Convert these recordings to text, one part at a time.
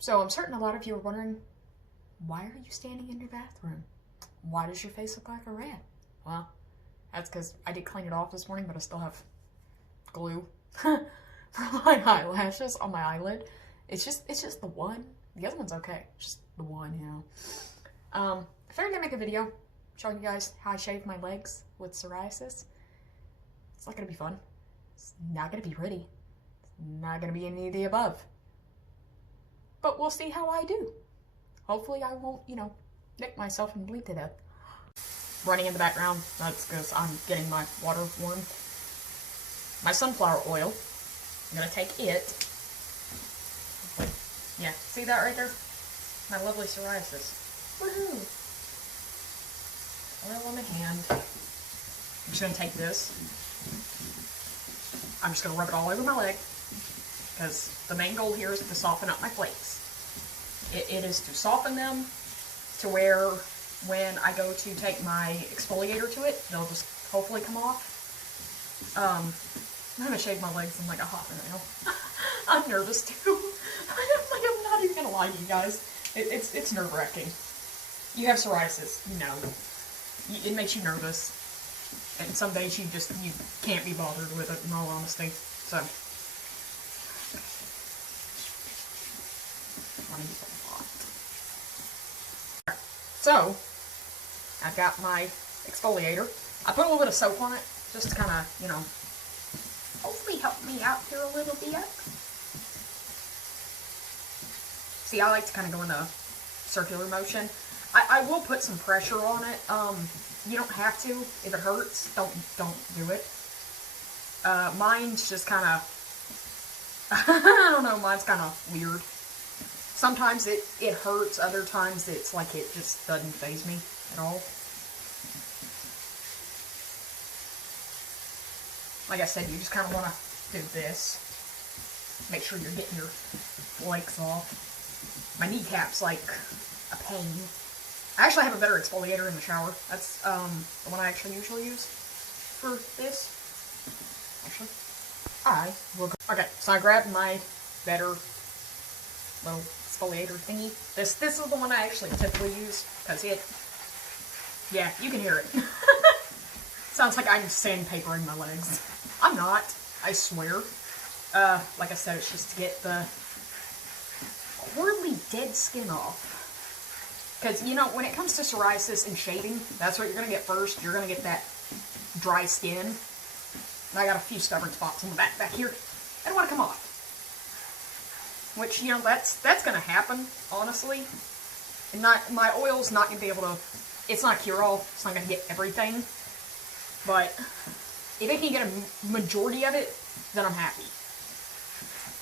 So I'm certain a lot of you are wondering, why are you standing in your bathroom? Why does your face look like a rat? Well, that's because I did clean it off this morning, but I still have glue for my eyelashes on my eyelid. It's just the one. The other one's okay. It's just the one, you know. I figured I'd make a video showing you guys how I shave my legs with psoriasis. It's not gonna be fun. It's not gonna be pretty. It's not gonna be any of the above. But we'll see how I do. Hopefully I won't, you know, nick myself and bleed to death. Running in the background, that's because I'm getting my water warm. My sunflower oil, I'm gonna take it. Yeah, see that right there? My lovely psoriasis. Woohoo! Oil on my hand. I'm just gonna take this. I'm just gonna rub it all over my leg, because the main goal here is to soften up my flakes. It is to soften them to where when I go to take my exfoliator to it, they'll just hopefully come off. I'm gonna shave my legs in like a hot nail. I'm nervous too. I'm not even gonna lie to you guys. It's nerve-wracking. You have psoriasis, you know. It makes you nervous. And some days you can't be bothered with it, in all honesty. So. So, I've got my exfoliator. I put a little bit of soap on it, just to kind of, you know, hopefully help me out here a little bit. See, I like to kind of go in a circular motion. I will put some pressure on it. You don't have to. If it hurts, don't do it. Mine's just kind of, I don't know, mine's kind of weird. Sometimes it hurts, other times it's like it just doesn't faze me at all. Like I said, you just kind of want to do this. Make sure you're getting your flakes off. My kneecap's like a pain. I actually have a better exfoliator in the shower. That's the one I actually usually use for this. Actually, I will go. Okay, so I grabbed my better little exfoliator thingy. This is the one I actually typically use, because yeah, you can hear it. Sounds like I'm sandpapering my legs. I'm not, I swear. Like I said, it's just to get the horribly dead skin off. Because, you know, when it comes to psoriasis and shaving, that's what you're going to get first. You're going to get that dry skin. And I got a few stubborn spots on the back here. I don't want to come off. Which, you know, that's going to happen, honestly. And my oil's not going to be able to, it's not a cure-all. It's not going to get everything. But if it can get a majority of it, then I'm happy.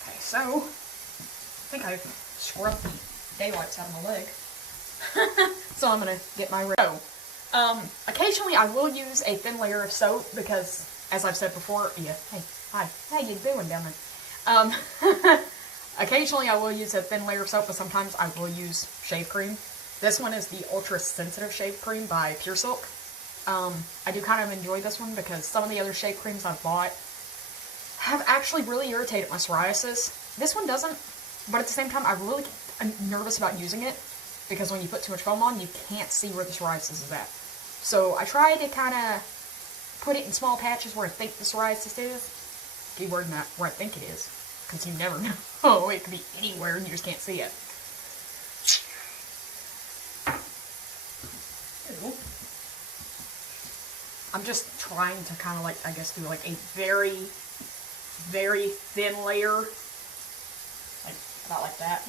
Okay, so I think I've scrubbed the daylights out of my leg. So I'm going to get my occasionally I will use a thin layer of soap because, as I've said before, yeah, hey, hi, how you doing down there? Occasionally I will use a thin layer of soap, but sometimes I will use shave cream. This one is the Ultra Sensitive Shave Cream by Pure Silk. I do kind of enjoy this one because some of the other shave creams I've bought have actually really irritated my psoriasis. This one doesn't, but at the same time I'm nervous about using it because when you put too much foam on, you can't see where the psoriasis is at. So I try to kind of put it in small patches where I think the psoriasis is. Keyword, not where I think it is. Because you never know. Oh, it could be anywhere and you just can't see it. Ew. I'm just trying to kind of like, I guess, do like a very, very thin layer. Like, about like that.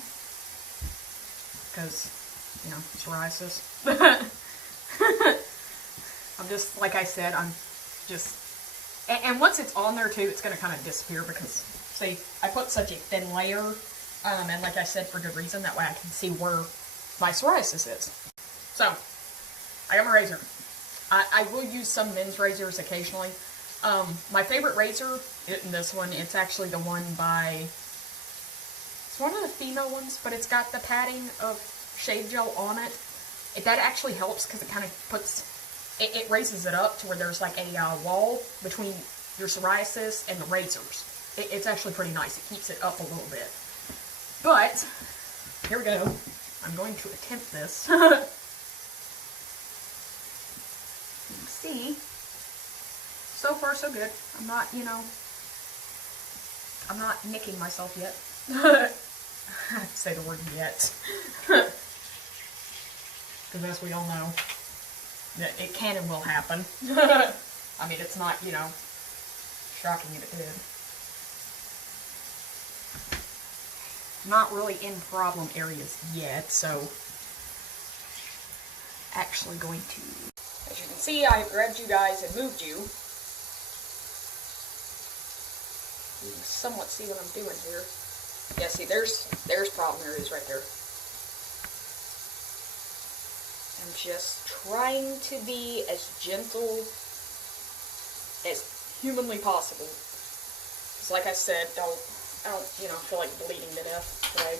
Because, you know, psoriasis. I'm just, like I said, I'm just, and once it's on there too, it's going to kind of disappear because, see, I put such a thin layer, and like I said, for good reason, that way I can see where my psoriasis is. So, I got my razor. I will use some men's razors occasionally. My favorite razor, in this one, it's actually the one by, it's one of the female ones, but it's got the padding of shave gel on it. That actually helps because it kind of puts, it raises it up to where there's like a wall between your psoriasis and the razors. It's actually pretty nice. It keeps it up a little bit. But here we go. I'm going to attempt this. You can see, so far so good. I'm not, you know, I'm not nicking myself yet. I have to say the word yet. Because as we all know, it can and will happen. I mean, it's not, you know, shocking if it did. Not really in problem areas yet, so actually going to... As you can see, I grabbed you guys and moved you. You can somewhat see what I'm doing here. Yeah, see, there's problem areas right there. I'm just trying to be as gentle as humanly possible. Because like I said, I don't, you know, feel like bleeding to death today.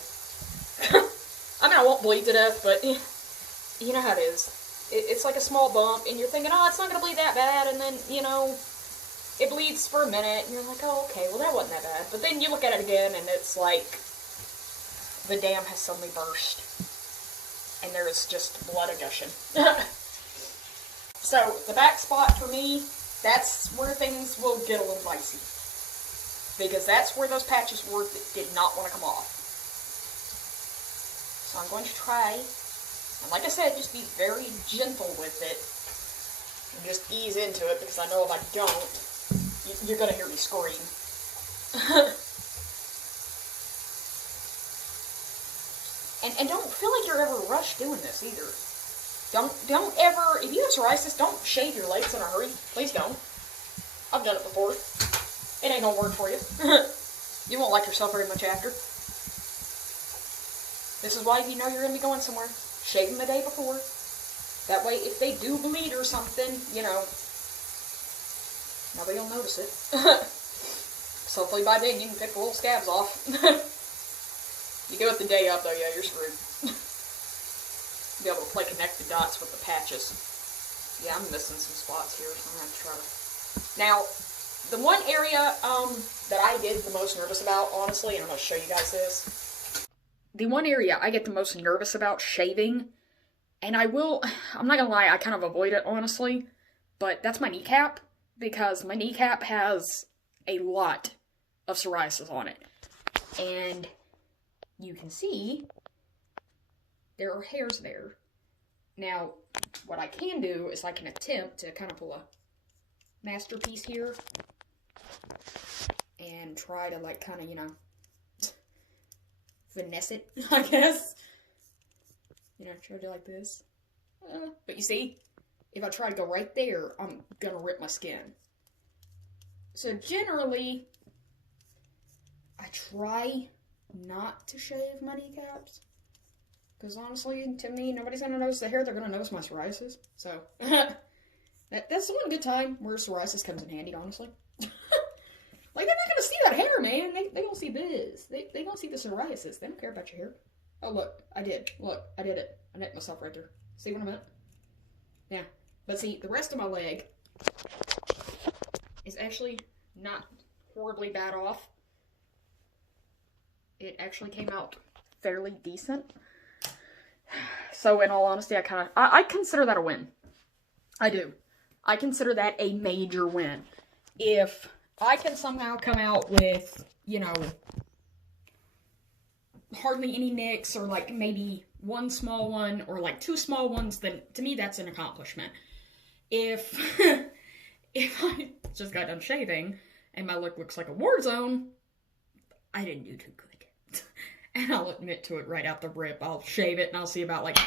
I mean, I won't bleed to death, but you know how it is. It's like a small bump, and you're thinking, oh, it's not going to bleed that bad, and then, you know, it bleeds for a minute, and you're like, oh, okay, well, that wasn't that bad. But then you look at it again, and it's like the dam has suddenly burst, and there is just blood gushing. So, the back spot for me, that's where things will get a little dicey. Because that's where those patches were that did not want to come off. So I'm going to try, and like I said, just be very gentle with it. And just ease into it, because I know if I don't, you're going to hear me scream. and don't feel like you're ever rushed doing this either. Don't ever, if you have psoriasis, don't shave your legs in a hurry. Please don't. I've done it before. It ain't gonna work for you. You won't like yourself very much after. This is why, if you know you're gonna be going somewhere, shave them the day before. That way, if they do bleed or something, you know, nobody will notice it. So hopefully by then you can pick the little scabs off. You do it the day up though, yeah, you're screwed. Be able to connect the dots with the patches. Yeah, I'm missing some spots here, so I'm gonna have to try to... Now, the one area that I get the most nervous about, honestly, and I'm gonna show you guys this. The one area I get the most nervous about shaving, and I'm not gonna lie, I kind of avoid it, honestly, but that's my kneecap, because my kneecap has a lot of psoriasis on it. And you can see there are hairs there. Now, what I can do is I can attempt to kind of pull a masterpiece here and try to, like, kind of, you know, finesse it, I guess. You know, try to do like this. But you see, if I try to go right there, I'm gonna rip my skin. So generally, I try not to shave my kneecaps. Because honestly, to me, nobody's going to notice the hair. They're going to notice my psoriasis. So, that's the one good time where psoriasis comes in handy, honestly. Like, they're not going to see that hair, man. They don't see this. They don't see the psoriasis. They don't care about your hair. Oh, look. I did. Look. I did it. I nicked myself right there. See what I meant? Yeah. But see, the rest of my leg is actually not horribly bad off. It actually came out fairly decent. So, in all honesty, I consider that a win. I do. I consider that a major win. If I can somehow come out with, you know, hardly any nicks, or like maybe one small one, or like two small ones, then to me that's an accomplishment. If I just got done shaving and my look looks like a war zone, I didn't do too good. And I'll admit to it right out the rip. I'll shave it and I'll see about like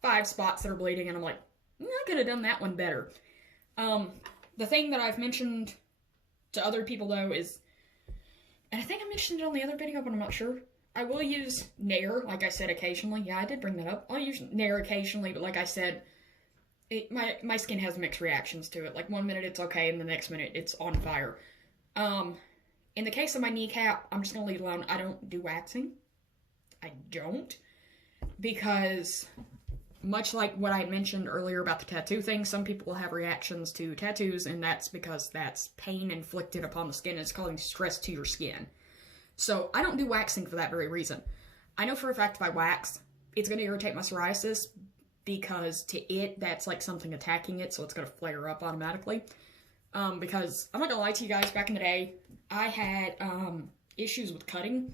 5 spots that are bleeding, and I'm like, I could have done that one better. The thing that I've mentioned to other people though is, and I think I mentioned it on the other video, but I'm not sure. I will use Nair, like I said, occasionally. Yeah, I did bring that up. I'll use Nair occasionally, but like I said, my skin has mixed reactions to it. Like, one minute it's okay, and the next minute it's on fire. In the case of my kneecap, I'm just going to leave it alone. I don't do waxing. I don't. Because, much like what I had mentioned earlier about the tattoo thing, some people will have reactions to tattoos, and that's because that's pain inflicted upon the skin, and it's causing stress to your skin. So, I don't do waxing for that very reason. I know for a fact if I wax, it's going to irritate my psoriasis because to it, that's like something attacking it, so it's going to flare up automatically. Because I'm not going to lie to you guys, back in the day, I had issues with cutting,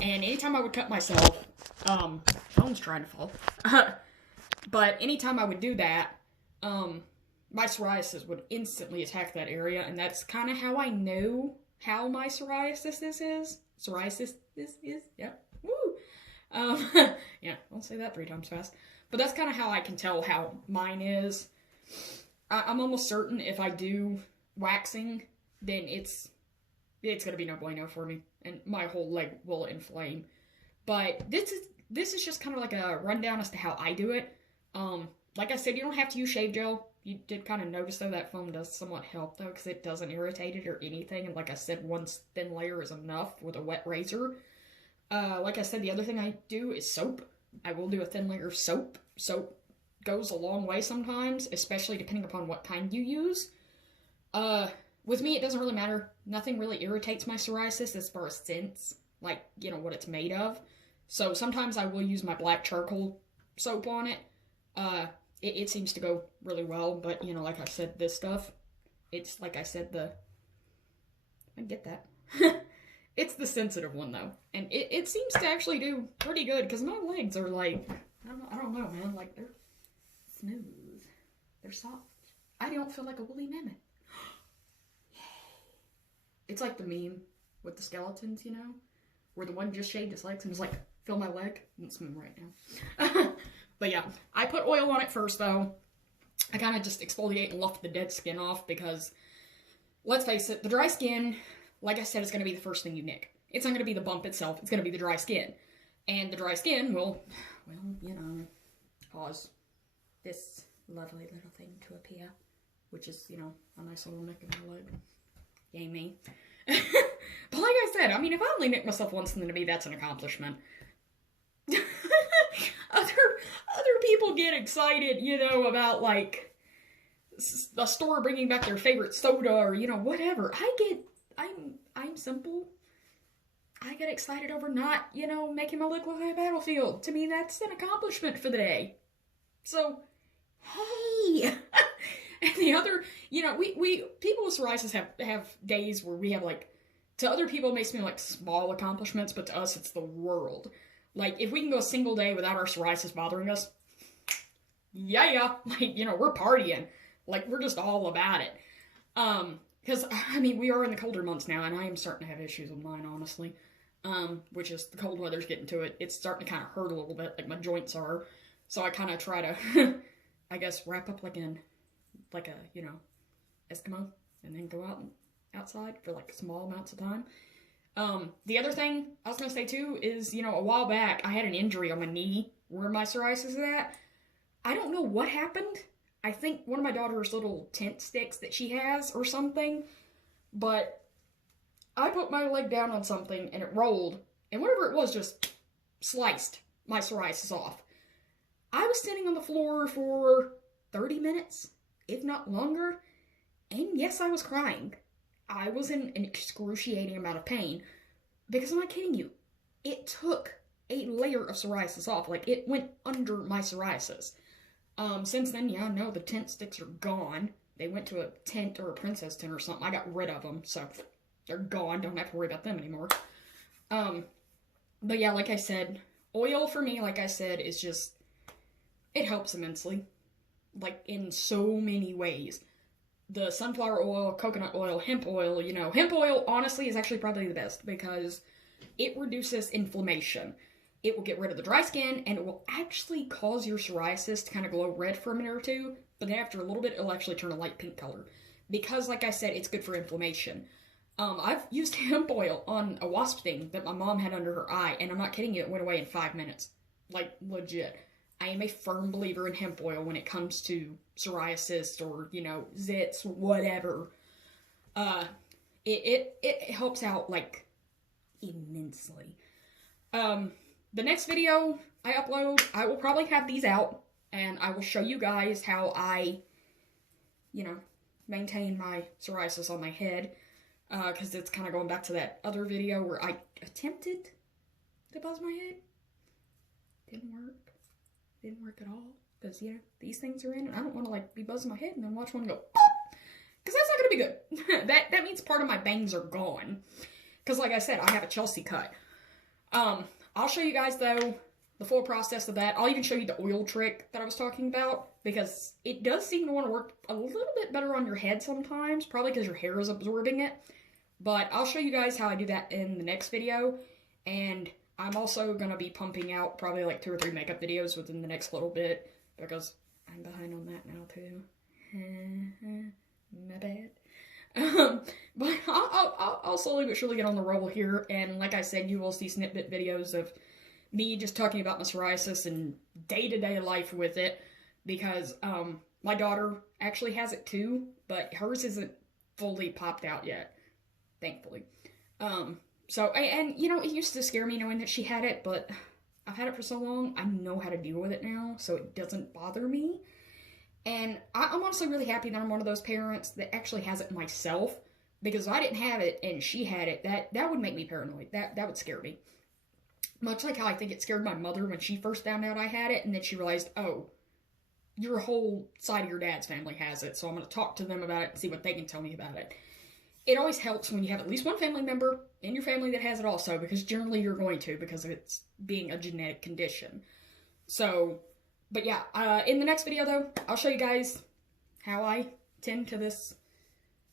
and anytime I would cut myself, phone's trying to fall, but anytime I would do that, my psoriasis would instantly attack that area, and that's kind of how I know how my psoriasis is. Psoriasis is, yeah, woo! Yeah, don't say that 3 times fast. But that's kind of how I can tell how mine is. I'm almost certain if I do waxing, then it's gonna be no bueno for me, and my whole leg will inflame. But this is just kind of like a rundown as to how I do it. Like I said, you don't have to use shave gel. You did kind of notice, though, that foam does somewhat help, though, because it doesn't irritate it or anything. And like I said, one thin layer is enough with a wet razor. Like I said, the other thing I do is soap. I will do a thin layer of soap. Soap goes a long way sometimes, especially depending upon what kind you use. With me, it doesn't really matter. Nothing really irritates my psoriasis as far as scents, like, you know, what it's made of. So sometimes I will use my black charcoal soap on it. It seems to go really well, but, you know, like I said, this stuff, it's, like I said, I get that. It's the sensitive one, though. And it seems to actually do pretty good, because my legs are, like, I don't know, man. Like, they're smooth. They're soft. I don't feel like a woolly mammoth. It's like the meme with the skeletons, you know? Where the one just shaved his legs and was like, feel my leg? It's moving right now. But yeah, I put oil on it first, though. I kind of just exfoliate and luff the dead skin off because, let's face it, the dry skin, like I said, is going to be the first thing you nick. It's not going to be the bump itself. It's going to be the dry skin. And the dry skin will, well, you know, cause this lovely little thing to appear, which is, you know, a nice little nick in my leg. Yay me. But like I said, I mean, if I only nick myself once, then to me, that's an accomplishment. Other people get excited, you know, about, like, a store bringing back their favorite soda or, you know, whatever. I'm simple. I get excited over not, you know, making my leg look like a battlefield. To me, that's an accomplishment for the day. So, hey! And the other, you know, we people with psoriasis have days where we have, like, to other people it may seem like small accomplishments, but to us it's the world. Like, if we can go a single day without our psoriasis bothering us, yeah, like, you know, we're partying. Like, we're just all about it. Because, I mean, we are in the colder months now, and I am starting to have issues with mine, honestly. Which is, the cold weather's getting to it. It's starting to kind of hurt a little bit, like my joints are. So I kind of try to, I guess, wrap up like a, you know, Eskimo, and then go outside for, like, small amounts of time. The other thing I was going to say, too, is, you know, a while back, I had an injury on my knee where my psoriasis is at. I don't know what happened. I think one of my daughter's little tent sticks that she has or something, but I put my leg down on something and it rolled, and whatever it was just sliced my psoriasis off. I was sitting on the floor for 30 minutes, if not longer, and yes, I was crying. I was in an excruciating amount of pain, because I'm not kidding you, it took a layer of psoriasis off. Like, it went under my psoriasis. Since then, yeah, no, the tent sticks are gone. They went to a tent or a princess tent or something. I got rid of them, so they're gone. Don't have to worry about them anymore. But yeah, like I said, oil for me, like I said, is just, it helps immensely. Like, in so many ways. The sunflower oil, coconut oil, hemp oil, you know, hemp oil, honestly, is actually probably the best because it reduces inflammation. It will get rid of the dry skin, and it will actually cause your psoriasis to kind of glow red for a minute or two, but then after a little bit, it'll actually turn a light pink color. Because, like I said, it's good for inflammation. I've used hemp oil on a wasp sting that my mom had under her eye, and I'm not kidding you, it went away in 5 minutes. Like, legit. I am a firm believer in hemp oil when it comes to psoriasis or, you know, zits, whatever. It helps out, like, immensely. The next video I upload, I will probably have these out, and I will show you guys how I, you know, maintain my psoriasis on my head, because it's kind of going back to that other video where I attempted to buzz my head. didn't work at all. Because, you know, these things are in, and I don't want to, like, be buzzing my head and then watch one go, because that's not going to be good. that means part of my bangs are gone. Because, like I said, I have a Chelsea cut. I'll show you guys, though, the full process of that. I'll even show you the oil trick that I was talking about, because it does seem to want to work a little bit better on your head sometimes, probably because your hair is absorbing it. But I'll show you guys how I do that in the next video, and I'm also going to be pumping out probably like 2 or 3 makeup videos within the next little bit, because I'm behind on that now, too. My bad. But I'll slowly but surely get on the roll here, and like I said, you will see snippet videos of me just talking about my psoriasis and day-to-day life with it, because my daughter actually has it too, but hers isn't fully popped out yet, thankfully. So, and you know, it used to scare me knowing that she had it, but I've had it for so long, I know how to deal with it now, so it doesn't bother me. And I'm honestly really happy that I'm one of those parents that actually has it myself, because if I didn't have it and she had it, that would make me paranoid. That would scare me. Much like how I think it scared my mother when she first found out I had it, and then she realized, oh, your whole side of your dad's family has it, so I'm going to talk to them about it and see what they can tell me about it. It always helps when you have at least one family member in your family that has it also, because generally you're going to, because of it's being a genetic condition. So, but yeah, in the next video though, I'll show you guys how I tend to this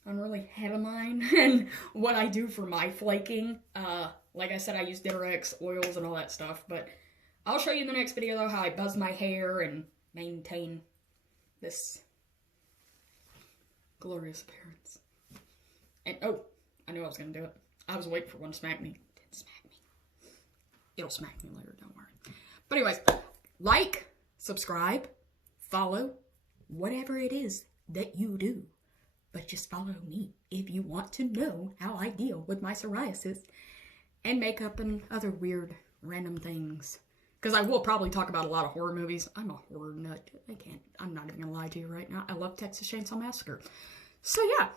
unruly head of mine and what I do for my flaking. Like I said, I use Ditorex oils and all that stuff, but I'll show you in the next video though how I buzz my hair and maintain this glorious appearance. And, oh, I knew I was going to do it. I was waiting for one to smack me. It didn't smack me. It'll smack me later, don't worry. But anyways, like, subscribe, follow, whatever it is that you do. But just follow me if you want to know how I deal with my psoriasis and makeup and other weird, random things. Because I will probably talk about a lot of horror movies. I'm a horror nut. I'm not even going to lie to you right now. I love Texas Chainsaw Massacre. So yeah.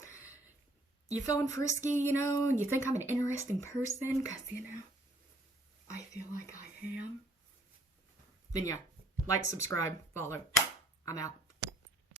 You feeling frisky, you know, and you think I'm an interesting person, because, you know, I feel like I am. Then yeah, like, subscribe, follow. I'm out.